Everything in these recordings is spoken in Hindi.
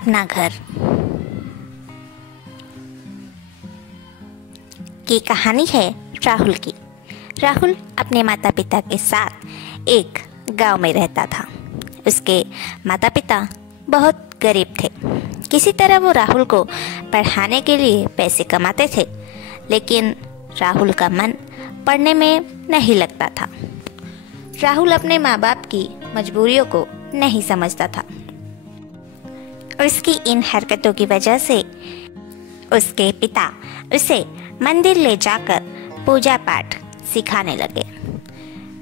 अपना घर की कहानी है राहुल की। राहुल अपने माता पिता के साथ एक गांव में रहता था। उसके माता पिता बहुत गरीब थे। किसी तरह वो राहुल को पढ़ाने के लिए पैसे कमाते थे, लेकिन राहुल का मन पढ़ने में नहीं लगता था। राहुल अपने माँ बाप की मजबूरियों को नहीं समझता था। उसकी इन हरकतों की वजह से उसके पिता उसे मंदिर ले जाकर पूजा पाठ सिखाने लगे।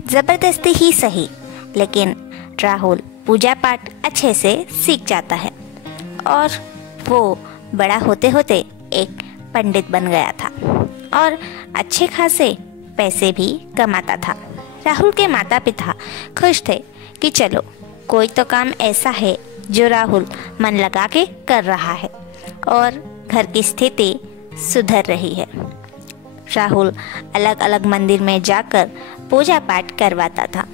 जबरदस्ती ही सही, लेकिन राहुल पूजा पाठ अच्छे से सीख जाता है और वो बड़ा होते होते एक पंडित बन गया था और अच्छे खासे पैसे भी कमाता था। राहुल के माता पिता खुश थे कि चलो कोई तो काम ऐसा है जो राहुल मन लगा के कर रहा है और घर की स्थिति सुधर रही है। राहुल अलग अलग मंदिर में जाकर पूजा पाठ करवाता था,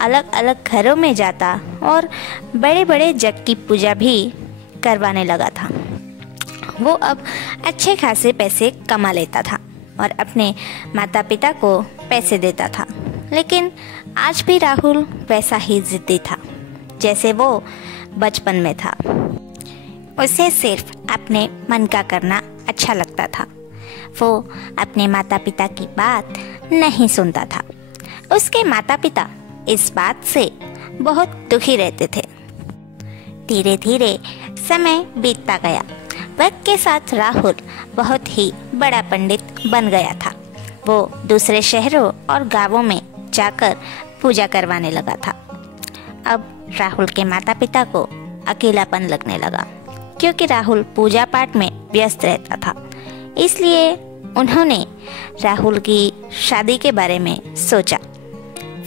अलग अलग घरों में जाता और बड़े बड़े जग की पूजा भी करवाने लगा था। वो अब अच्छे खासे पैसे कमा लेता था और अपने माता पिता को पैसे देता था, लेकिन आज भी राहुल वैसा ही जिद्दी था जैसे वो बचपन में था। उसे सिर्फ अपने मन का करना अच्छा लगता था। वो अपने माता पिता की बात नहीं सुनता था। उसके माता पिता इस बात से बहुत दुखी रहते थे। धीरे धीरे समय बीतता गया। वक्त के साथ राहुल बहुत ही बड़ा पंडित बन गया था। वो दूसरे शहरों और गांवों में जाकर पूजा करवाने लगा था। अब राहुल के माता पिता को अकेलापन लगने लगा, क्योंकि राहुल पूजा पाठ में व्यस्त रहता था। इसलिए उन्होंने राहुल की शादी के बारे में सोचा।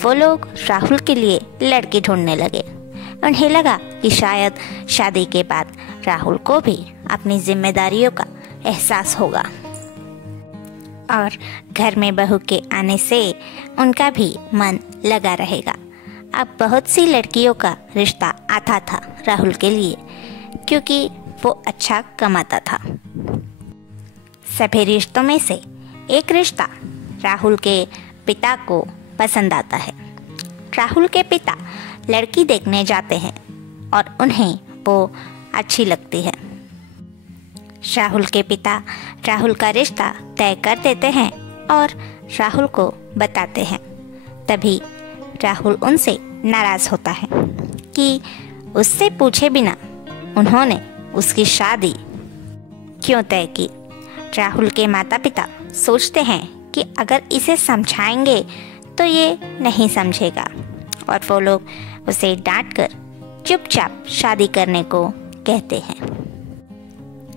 वो लोग राहुल के लिए लड़की ढूंढने लगे। उन्हें लगा कि शायद शादी के बाद राहुल को भी अपनी जिम्मेदारियों का एहसास होगा और घर में बहू के आने से उनका भी मन लगा रहेगा। अब बहुत सी लड़कियों का रिश्ता आता था राहुल के लिए, क्योंकि वो अच्छा कमाता था। सभी रिश्तों में से एक रिश्ता राहुल के पिता को पसंद आता है। राहुल के पिता लड़की देखने जाते हैं और उन्हें वो अच्छी लगती है। राहुल के पिता राहुल का रिश्ता तय कर देते हैं और राहुल को बताते हैं। तभी राहुल उनसे नाराज होता है कि उससे पूछे बिना उन्होंने उसकी शादी क्यों तय की। राहुल के माता पिता सोचते हैं कि अगर इसे समझाएंगे तो ये नहीं समझेगा और वो लोग उसे डांटकर चुपचाप शादी करने को कहते हैं।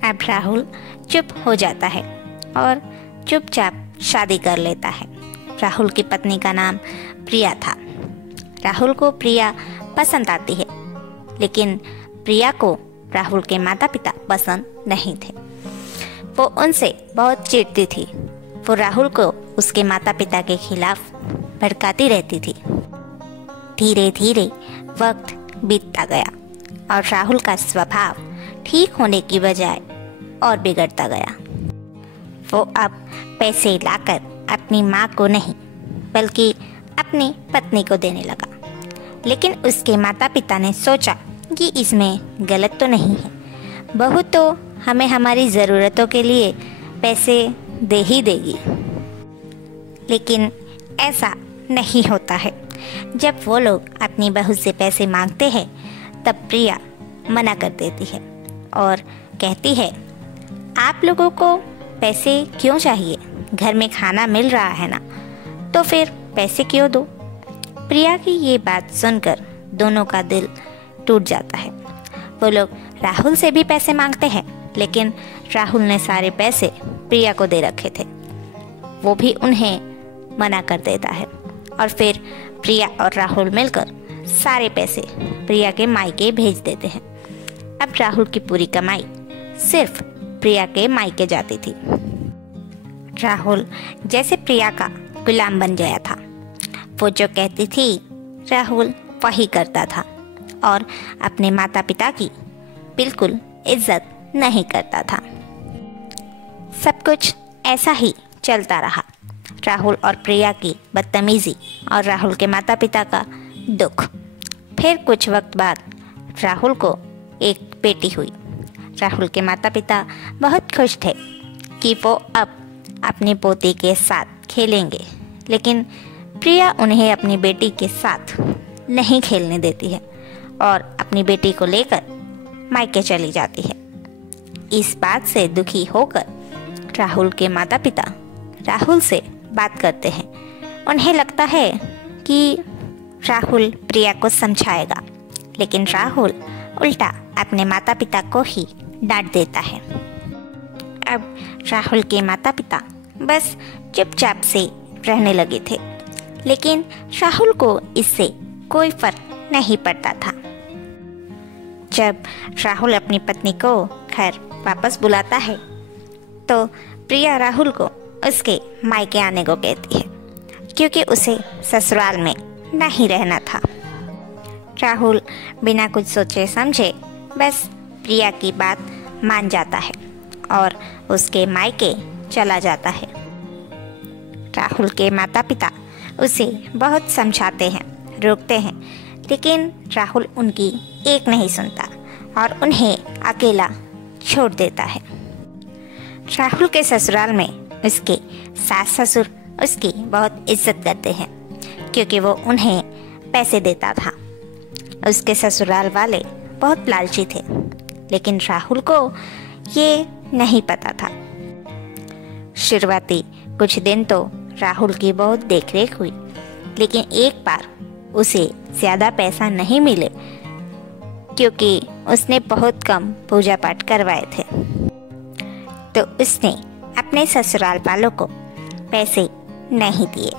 अब राहुल चुप हो जाता है और चुपचाप शादी कर लेता है। राहुल की पत्नी का नाम प्रिया था। राहुल को प्रिया पसंद आती है, लेकिन प्रिया को राहुल के माता पिता पसंद नहीं थे। वो उनसे बहुत चिढ़ती थी। वो राहुल को उसके माता पिता के खिलाफ भड़काती रहती थी। धीरे धीरे वक्त बीतता गया और राहुल का स्वभाव ठीक होने की बजाय और बिगड़ता गया। वो अब पैसे लाकर अपनी माँ को नहीं बल्कि अपनी पत्नी को देने लगा, लेकिन उसके माता पिता ने सोचा कि इसमें गलत तो नहीं है। बहू तो हमें हमारी ज़रूरतों के लिए पैसे दे ही देगी। लेकिन ऐसा नहीं होता है। जब वो लोग अपनी बहू से पैसे मांगते हैं तब प्रिया मना कर देती है और कहती है, आप लोगों को पैसे क्यों चाहिए? घर में खाना मिल रहा है ना, तो फिर पैसे क्यों दो? प्रिया की ये बात सुनकर दोनों का दिल टूट जाता है। वो लोग राहुल से भी पैसे मांगते हैं, लेकिन राहुल ने सारे पैसे प्रिया को दे रखे थे। वो भी उन्हें मना कर देता है और फिर प्रिया और राहुल मिलकर सारे पैसे प्रिया के मायके भेज देते हैं। अब राहुल की पूरी कमाई सिर्फ प्रिया के मायके जाती थी। राहुल जैसे प्रिया का गुलाम बन गया था। वो जो कहती थी राहुल वही करता था और अपने माता पिता की बिल्कुल इज्जत नहीं करता था। सब कुछ ऐसा ही चलता रहा। राहुल और प्रिया की बदतमीजी और राहुल के माता पिता का दुख। फिर कुछ वक्त बाद राहुल को एक बेटी हुई। राहुल के माता पिता बहुत खुश थे कि वो अब अपनी पोती के साथ खेलेंगे, लेकिन प्रिया उन्हें अपनी बेटी के साथ नहीं खेलने देती है और अपनी बेटी को लेकर मायके चली जाती है। इस बात से दुखी होकर राहुल के माता पिता राहुल से बात करते हैं। उन्हें लगता है कि राहुल प्रिया को समझाएगा, लेकिन राहुल उल्टा अपने माता पिता को ही डांट देता है। अब राहुल के माता पिता बस चुपचाप से रहने लगे थे, लेकिन राहुल को इससे कोई फर्क नहीं पड़ता था। जब राहुल अपनी पत्नी को घर वापस बुलाता है तो प्रिया राहुल को उसके मायके आने को कहती है, क्योंकि उसे ससुराल में नहीं रहना था। राहुल बिना कुछ सोचे समझे बस प्रिया की बात मान जाता है और उसके मायके चला जाता है। राहुल के माता पिता उसे बहुत समझाते हैं, रोकते हैं, लेकिन राहुल उनकी एक नहीं सुनता और उन्हें अकेला छोड़ देता है। राहुल के ससुराल में उसके सास ससुर उसकी बहुत इज्जत करते हैं, क्योंकि वो उन्हें पैसे देता था। उसके ससुराल वाले बहुत लालची थे, लेकिन राहुल को ये नहीं पता था। शुरुआती कुछ दिन तो राहुल की बहुत देखरेख हुई, लेकिन एक बार उसे ज़्यादा पैसा नहीं मिले, क्योंकि उसने बहुत कम पूजा पाठ करवाए थे। तो उसने अपने ससुराल वालों को पैसे नहीं दिए।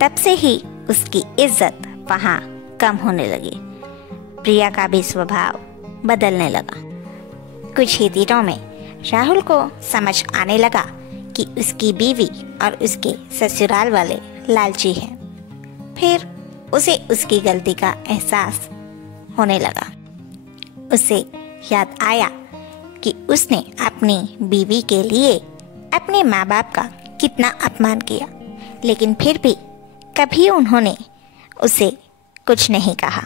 तब से ही उसकी इज्जत वहाँ कम होने लगी। प्रिया का भी स्वभाव बदलने लगा। कुछ ही दिनों में राहुल को समझ आने लगा कि उसकी बीवी और उसके ससुराल वाले लालची हैं। फिर उसे उसकी गलती का एहसास होने लगा। उसे याद आया कि उसने अपनी बीवी के लिए अपने माँ बाप का कितना अपमान किया, लेकिन फिर भी कभी उन्होंने उसे कुछ नहीं कहा।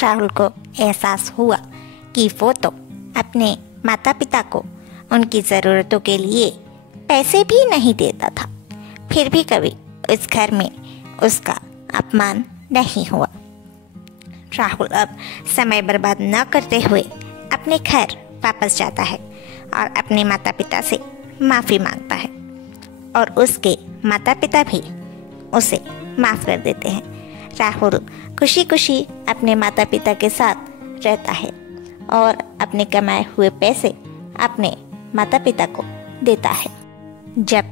राहुल को एहसास हुआ कि वो तो अपने माता पिता को उनकी ज़रूरतों के लिए पैसे भी नहीं देता था, फिर भी कभी उस घर में उसका अपमान नहीं हुआ। राहुल अब समय बर्बाद न करते हुए अपने घर वापस जाता है और अपने माता पिता से माफ़ी मांगता है, और उसके माता पिता भी उसे माफ़ कर देते हैं। राहुल खुशी खुशी अपने माता पिता के साथ रहता है और अपने कमाए हुए पैसे अपने माता पिता को देता है। जब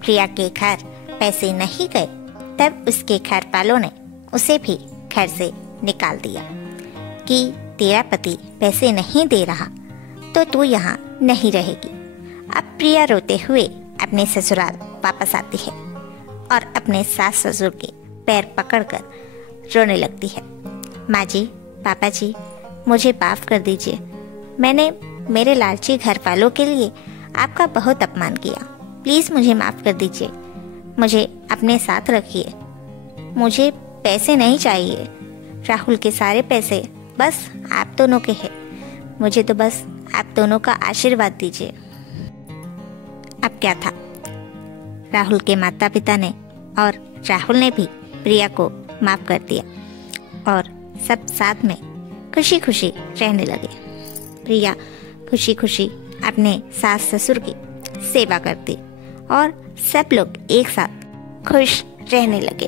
प्रिया के घर पैसे नहीं गए, तब उसके घर वालों ने उसे भी घर से निकाल दिया कि तेरा पति पैसे नहीं दे रहा तो तू यहाँ नहीं रहेगी। अब प्रिया रोते हुए अपने ससुराल वापस आती है और अपने सास ससुर के पैर पकड़कर रोने लगती है। माँ जी, पापा जी, मुझे माफ़ कर दीजिए। मैंने मेरे लालची घर वालों के लिए आपका बहुत अपमान किया। प्लीज़ मुझे माफ़ कर दीजिए। मुझे अपने साथ रखिए। मुझे पैसे नहीं चाहिए। राहुल के सारे पैसे बस आप दोनों के हैं। मुझे तो बस आप दोनों का आशीर्वाद दीजिए। अब क्या था, राहुल के माता पिता ने और राहुल ने भी प्रिया को माफ़ कर दिया और सब साथ में खुशी खुशी रहने लगे। प्रिया खुशी खुशी अपने सास ससुर की सेवा करती और सब लोग एक साथ खुश रहने लगे।